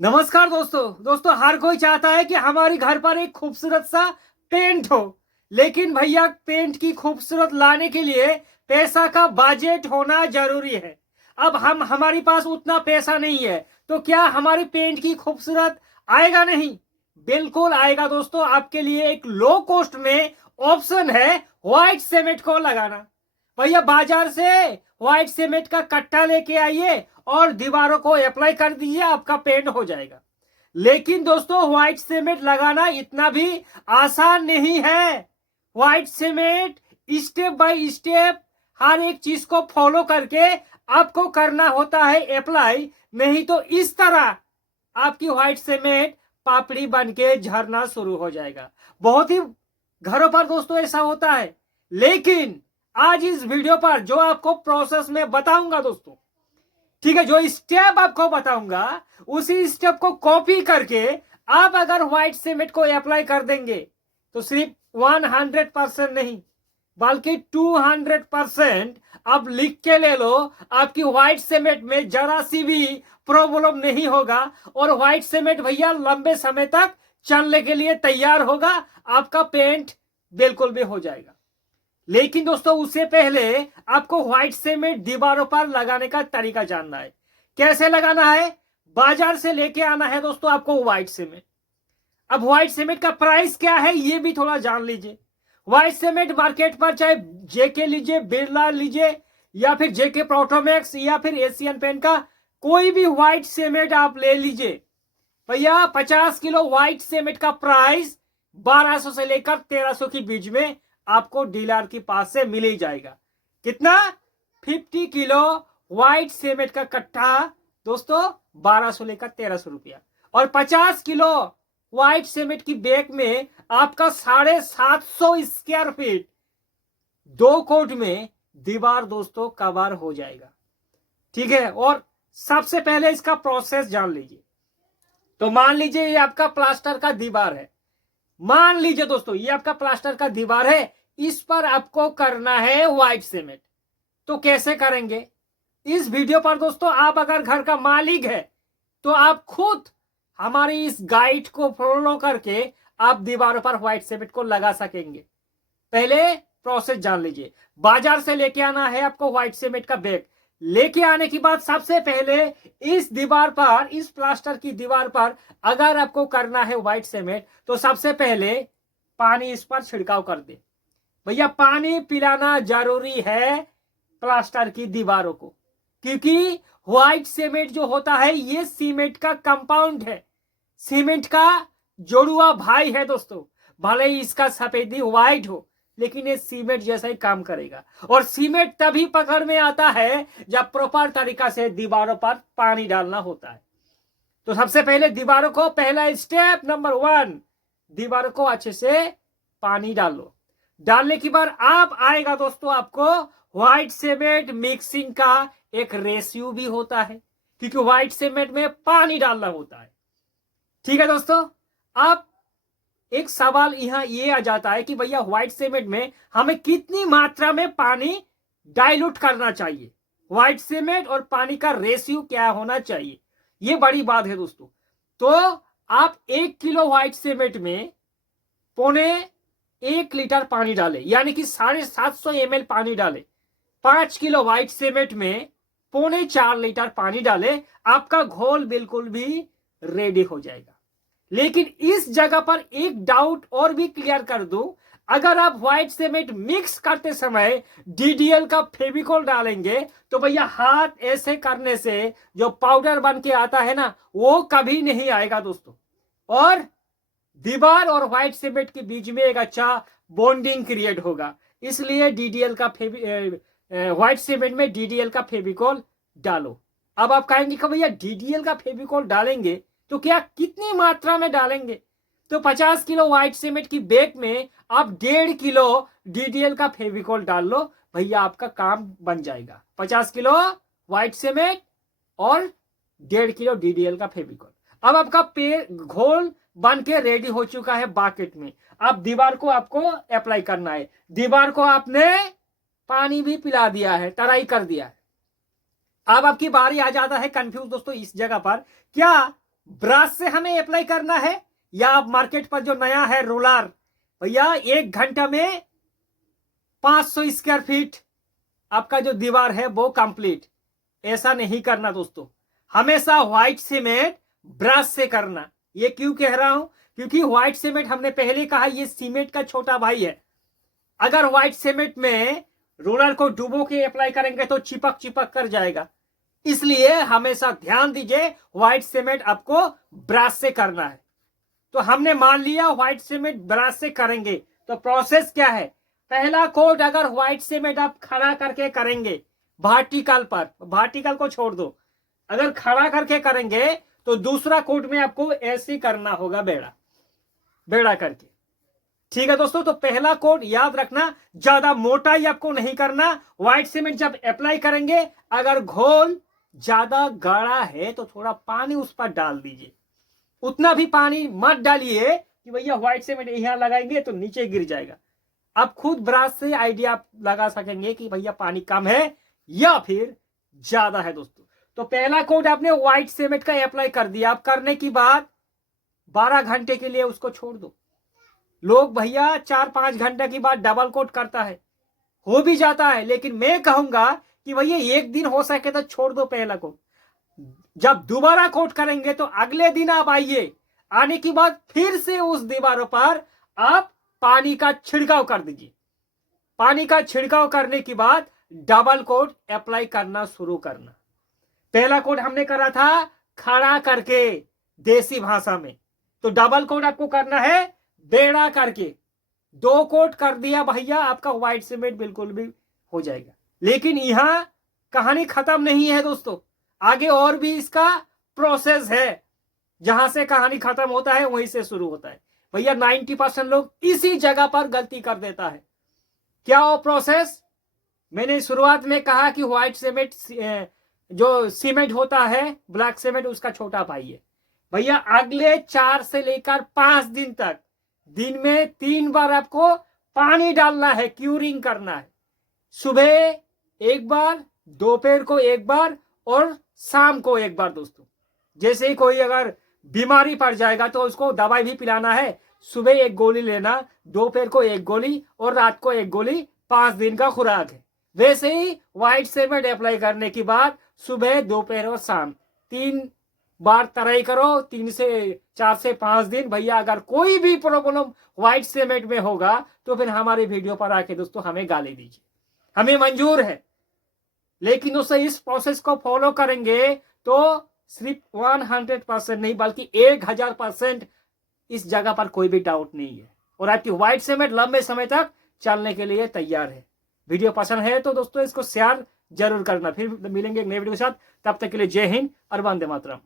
नमस्कार दोस्तों हर कोई चाहता है कि हमारे घर पर एक खूबसूरत सा पेंट हो। लेकिन भैया पेंट की खूबसूरत लाने के लिए पैसा का बजट होना जरूरी है। अब हमारे पास उतना पैसा नहीं है तो क्या हमारी पेंट की खूबसूरत आएगा नहीं? बिल्कुल आएगा दोस्तों। आपके लिए एक लो कॉस्ट में ऑप्शन है व्हाइट सीमेंट को लगाना। भैया बाजार से व्हाइट सीमेंट का कट्टा लेके आइए और दीवारों को अप्लाई कर दीजिए, आपका पेंट हो जाएगा। लेकिन दोस्तों व्हाइट सीमेंट लगाना इतना भी आसान नहीं है। White cement step by step हर एक चीज को फॉलो करके आपको करना होता है अप्लाई, नहीं तो इस तरह आपकी व्हाइट सीमेंट पापड़ी बन के झरना शुरू हो जाएगा। बहुत ही घरों पर दोस्तों ऐसा होता है। लेकिन आज इस वीडियो पर जो आपको प्रोसेस में बताऊंगा दोस्तों, ठीक है, जो स्टेप आपको बताऊंगा उसी स्टेप को कॉपी करके आप अगर व्हाइट सीमेंट को अप्लाई कर देंगे तो सिर्फ 100% नहीं बल्कि 200% आप लिख के ले लो, आपकी व्हाइट सीमेंट में जरा सी भी प्रॉब्लम नहीं होगा और व्हाइट सीमेंट भैया लंबे समय तक चलने के लिए तैयार होगा। आपका पेंट बिल्कुल भी हो जाएगा। लेकिन दोस्तों उससे पहले आपको व्हाइट सीमेंट दीवारों पर लगाने का तरीका जानना है। कैसे लगाना है? बाजार से लेके आना है दोस्तों आपको व्हाइट सीमेंट। अब व्हाइट सीमेंट का प्राइस क्या है ये भी थोड़ा जान लीजिए। व्हाइट सीमेंट मार्केट पर चाहे जेके लीजिए, बिरला लीजिए या फिर जेके प्रोटोमैक्स या फिर एशियन पेंट का कोई भी व्हाइट सीमेंट आप ले लीजिए। भैया 50 किलो व्हाइट सीमेंट का प्राइस 1200 से लेकर 1300 के बीच में आपको डीलर के पास से मिल ही जाएगा। कितना? 50 किलो व्हाइट सीमेंट का कट्टा दोस्तों 1200 लेकर 1300 रुपया। और 50 किलो व्हाइट सीमेंट की बैग में आपका 750 स्क्वायर फीट 2 कोट में दीवार दोस्तों कवर हो जाएगा। ठीक है, और सबसे पहले इसका प्रोसेस जान लीजिए। तो मान लीजिए ये आपका प्लास्टर का दीवार है। मान लीजिए दोस्तों ये आपका प्लास्टर का दीवार है, इस पर आपको करना है व्हाइट सीमेंट। तो कैसे करेंगे इस वीडियो पर दोस्तों? आप अगर घर का मालिक है तो आप खुद हमारी इस गाइड को फॉलो करके आप दीवारों पर व्हाइट सीमेंट को लगा सकेंगे। पहले प्रोसेस जान लीजिए। बाजार से लेके आना है आपको व्हाइट सीमेंट का बैग। लेके आने के बाद सबसे पहले इस दीवार पर, इस प्लास्टर की दीवार पर अगर आपको करना है व्हाइट सीमेंट तो सबसे पहले पानी इस पर छिड़काव कर दे। भैया पानी पिलाना जरूरी है प्लास्टर की दीवारों को, क्योंकि व्हाइट सीमेंट जो होता है ये सीमेंट का कंपाउंड है, सीमेंट का जोड़ुआ भाई है दोस्तों। भले ही इसका सफेदी व्हाइट हो लेकिन ये सीमेंट जैसा ही काम करेगा। और सीमेंट तभी पकड़ में आता है जब प्रॉपर तरीका से दीवारों पर पानी डालना होता है। तो सबसे पहले दीवारों को, पहला स्टेप नंबर 1, दीवारों को अच्छे से पानी डालो। डालने के बाद आप आएगा दोस्तों आपको व्हाइट सीमेंट मिक्सिंग का एक रेशियो भी होता है, क्योंकि व्हाइट सीमेंट में पानी डालना होता है। ठीक है दोस्तों, आप एक सवाल यहां ये आ जाता है कि भैया व्हाइट सीमेंट में हमें कितनी मात्रा में पानी डाइल्यूट करना चाहिए, व्हाइट सीमेंट और पानी का रेशियो क्या होना चाहिए, ये बड़ी बात है दोस्तों। तो आप 1 किलो व्हाइट सीमेंट में 1.25 लीटर पानी डालें, यानी कि 750 ml पानी डालें। 5 किलो व्हाइट सीमेंट में 4.25 लीटर पानी डालें, आपका घोल बिल्कुल भी रेडी हो जाएगा। लेकिन इस जगह पर एक डाउट और भी क्लियर कर दूं, अगर आप व्हाइट सीमेंट मिक्स करते समय डीडीएल का फेविकॉल डालेंगे तो भैया हाथ ऐसे करने से जो पाउडर बन के आता है ना वो कभी नहीं आएगा दोस्तों। और दीवार और व्हाइट सीमेंट के बीच में एक अच्छा बॉन्डिंग क्रिएट होगा, इसलिए डीडीएल का व्हाइट सीमेंट में डीडीएल का फेविकॉल डालो। अब आप कहेंगे कि भैया डीडीएल का फेविकॉल डालेंगे तो क्या कितनी मात्रा में डालेंगे? तो 50 किलो व्हाइट सीमेंट की बैग में आप 1.5 किलो डीडीएल का फेविकॉल डाल लो, भैया आपका काम बन जाएगा। 50 किलो व्हाइट सीमेंट और 1.5 किलो डीडीएल का फेविकॉल। अब आपका घोल बन के रेडी हो चुका है बाकेट में। अब दीवार को आपको अप्लाई करना है। दीवार को आपने पानी भी पिला दिया है, तराई कर दिया है। अब आपकी बारी आ जाता है कंफ्यूज दोस्तों इस जगह पर, क्या ब्रश से हमें अप्लाई करना है या आप मार्केट पर जो नया है रोलर, भैया 1 घंटा में 500 स्क्वायर फीट आपका जो दीवार है वो कंप्लीट। ऐसा नहीं करना दोस्तों, हमेशा व्हाइट सीमेंट ब्रश से करना। ये क्यों कह रहा हूं, क्योंकि व्हाइट सीमेंट हमने पहले कहा ये सीमेंट का छोटा भाई है। अगर व्हाइट सीमेंट में रोलर को डुबो के अप्लाई करेंगे तो चिपक चिपक कर जाएगा। इसलिए हमेशा ध्यान दीजिए व्हाइट सीमेंट आपको ब्रश से करना है। तो हमने मान लिया व्हाइट सीमेंट ब्रश से करेंगे, तो प्रोसेस क्या है। पहला कोट अगर व्हाइट सीमेंट आप खड़ा करके करेंगे वर्टिकल पर, वर्टिकल को छोड़ दो, अगर खड़ा करके करेंगे तो दूसरा कोट में आपको ऐसे करना होगा, बेड़ा बेड़ा करके। ठीक है दोस्तों, तो पहला कोट याद रखना, ज्यादा मोटाई आपको नहीं करना। व्हाइट सीमेंट जब अप्लाई करेंगे अगर घोल ज्यादा गाढ़ा है तो थोड़ा पानी उस पर डाल दीजिए। उतना भी पानी मत डालिए कि भैया व्हाइट सीमेंट यहां लगाएंगे तो नीचे गिर जाएगा। आप खुद ब्रश से आइडिया आप लगा सकेंगे कि भैया पानी कम है या फिर ज्यादा है दोस्तों। तो पहला कोट आपने व्हाइट सीमेंट का अप्लाई कर दिया। आप करने की बाद 12 घंटे के लिए उसको छोड़ दो। लोग भैया 4-5 घंटे की बाद डबल कोट करता है, हो भी जाता है, लेकिन मैं कहूंगा कि भैया 1 दिन हो सके तो छोड़ दो पहला कोट। जब दोबारा कोट करेंगे तो अगले दिन आप आइए, आने के बाद फिर से उस दीवारों पर आप पानी का छिड़काव कर दीजिए। पानी का छिड़काव करने के बाद डबल कोट अप्लाई करना शुरू करना। पहला कोट हमने करा था खड़ा करके देसी भाषा में, तो डबल कोट आपको करना है बेड़ा करके। 2 कोट कर दिया भैया, आपका व्हाइट सीमेंट बिल्कुल भी हो जाएगा। लेकिन यहां कहानी खत्म नहीं है दोस्तों, आगे और भी इसका प्रोसेस है। जहां से कहानी खत्म होता है वहीं से शुरू होता है। भैया 90% लोग इसी जगह पर गलती कर देता है। क्या वो प्रोसेस, मैंने शुरुआत में कहा कि व्हाइट सीमेंट जो सीमेंट होता है ब्लैक सीमेंट उसका छोटा भाई है। भैया अगले 4 से लेकर 5 दिन तक दिन में 3 बार आपको पानी डालना है, क्यूरिंग करना है। सुबह एक बार, दोपहर को एक बार और शाम को एक बार दोस्तों। जैसे ही कोई अगर बीमारी पड़ जाएगा तो उसको दवाई भी पिलाना है। सुबह 1 गोली लेना, दोपहर को 1 गोली और रात को 1 गोली, 5 दिन का खुराक है। वैसे ही व्हाइट सीमेंट अप्लाई करने के बाद सुबह, दोपहर और शाम 3 बार तराई करो, 3 से 4 से 5 दिन। भैया अगर कोई भी प्रॉब्लम व्हाइट सीमेंट में होगा तो फिर हमारे वीडियो पर आके दोस्तों हमें गाली दीजिए, हमें मंजूर है। लेकिन उससे इस प्रोसेस को फॉलो करेंगे तो सिर्फ 100% नहीं बल्कि 1000% इस जगह पर कोई भी डाउट नहीं है और आपकी व्हाइट सीमेंट लंबे समय तक चलने के लिए तैयार है। वीडियो पसंद है तो दोस्तों इसको शेयर जरूर करना। फिर मिलेंगे एक नए वीडियो के साथ, तब तक के लिए जय हिंद और वंदे मातरम।